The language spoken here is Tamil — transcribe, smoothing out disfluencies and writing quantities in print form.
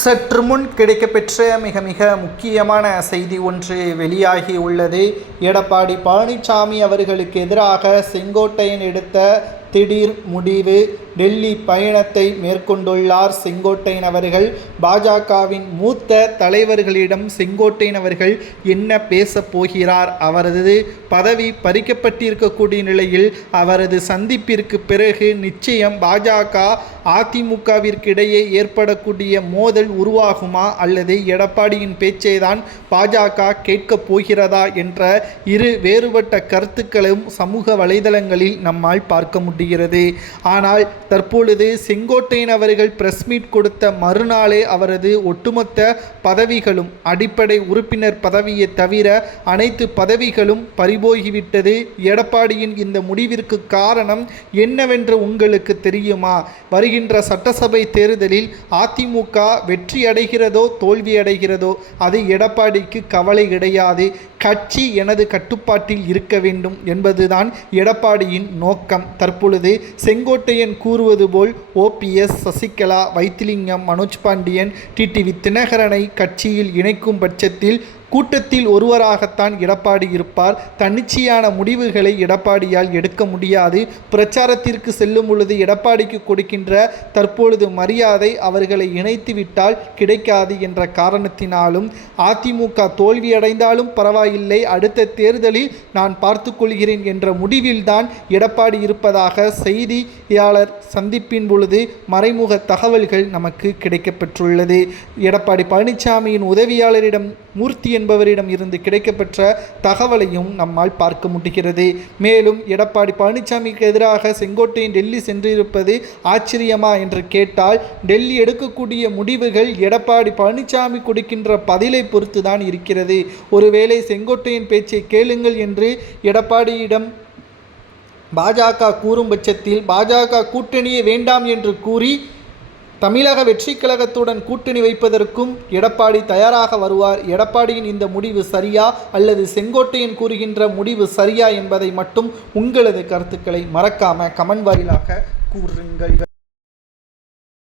சற்று முன் கிடைக்கப்பெற்ற மிக மிக முக்கியமான செய்தி ஒன்று வெளியாகி உள்ளது. எடப்பாடி பழனிசாமி அவர்களுக்கு எதிராக செங்கோட்டையன் எடுத்த திடீர் முடிவு. டெல்லி பயணத்தை மேற்கொண்டுள்ளார் செங்கோட்டையன் அவர்கள். பாஜகவின் மூத்த தலைவர்களிடம் செங்கோட்டையன் அவர்கள் என்ன பேசப் போகிறார்? அவரது பதவி பறிக்கப்பட்டிருக்கக்கூடிய நிலையில் அவரது சந்திப்பிற்கு பிறகு நிச்சயம் பாஜக அதிமுகவிற்கு இடையே ஏற்படக்கூடிய மோதல் உருவாகுமா அல்லது எடப்பாடியின் பேச்சை தான் பாஜக கேட்கப் போகிறதா என்ற இரு வேறுபட்ட கருத்துக்களும் சமூக வலைதளங்களில் நம்மால் பார்க்க முடிகிறது. ஆனால் தற்பொழுது செங்கோட்டையன் அவர்கள் பிரஸ் மீட் கொடுத்த மறுநாளே அவரது ஒட்டுமொத்த பதவிகளும் அடிப்படை உறுப்பினர் பதவியை தவிர அனைத்து பதவிகளும் பறிபோகிவிட்டது. எடப்பாடியின் இந்த முடிவிற்கு காரணம் என்னவென்று உங்களுக்கு தெரியுமா? வருகின்ற சட்டசபை தேர்தலில் அதிமுக வெற்றி அடைகிறதோ தோல்வி அடைகிறதோ அது எடப்பாடிக்கு கவலை கிடையாது. கட்சி எனது கட்டுப்பாட்டில் இருக்க வேண்டும் என்பதுதான் எடப்பாடியின் நோக்கம். தற்பொழுது செங்கோட்டையன் கூறுவது போல் ஓபிஎஸ், சசிகலா, வைத்திலிங்கம், மனோஜ் பாண்டியன், டிடிவி தினகரனை கட்சியில் இணைக்கும் பட்சத்தில் கூட்டத்தில் ஒருவராகத்தான் எடப்பாடி இருப்பார். தன்னிச்சையான முடிவுகளை எடப்பாடியால் எடுக்க முடியாது. பிரச்சாரத்திற்கு செல்லும் பொழுது எடப்பாடிக்கு கொடுக்கின்ற தற்பொழுது மரியாதை அவர்களை இணைத்துவிட்டால் கிடைக்காது என்ற காரணத்தினாலும் அதிமுக தோல்வியடைந்தாலும் பரவாயில்லை, அடுத்த தேர்தலில் நான் பார்த்து கொள்கிறேன் என்ற முடிவில்தான் எடப்பாடி இருப்பதாக செய்தியாளர் சந்திப்பின் பொழுது மறைமுக தகவல்கள் நமக்கு கிடைக்கப்பெற்றுள்ளது. எடப்பாடி பழனிசாமியின் உதவியாளரிடம் மூர்த்தி என்பவரிடம் இருந்து கிடைக்கப்பெற்ற தகவலையும் நம்மால் பார்க்க முடிகிறது. மேலும் எடப்பாடி பழனிசாமிக்கு எதிராக செங்கோட்டையன் டெல்லி சென்றிருப்பது ஆச்சரியமா என்று கேட்டால், டெல்லி எடுக்கக்கூடிய முடிவுகள் எடப்பாடி பழனிசாமி கொடுக்கின்ற பதிலை பொறுத்து தான் இருக்கிறது. ஒருவேளை செங்கோட்டையன் பேச்சை கேளுங்கள் என்று எடப்பாடியிடம் பாஜக கூறும் பட்சத்தில் பாஜக கூட்டணியே வேண்டாம் என்று கூறி தமிழக வெற்றி கழகத்துடன் கூட்டணி வைப்பதற்கும் எடப்பாடி தயாராக வருவார். எடப்பாடியின் இந்த முடிவு சரியா அல்லது செங்கோட்டையன் கூறுகின்ற முடிவு சரியா என்பதை மட்டும் உங்களது கருத்துக்களை மறக்காம கமெண்ட் வாயிலாக கூறுங்கள்.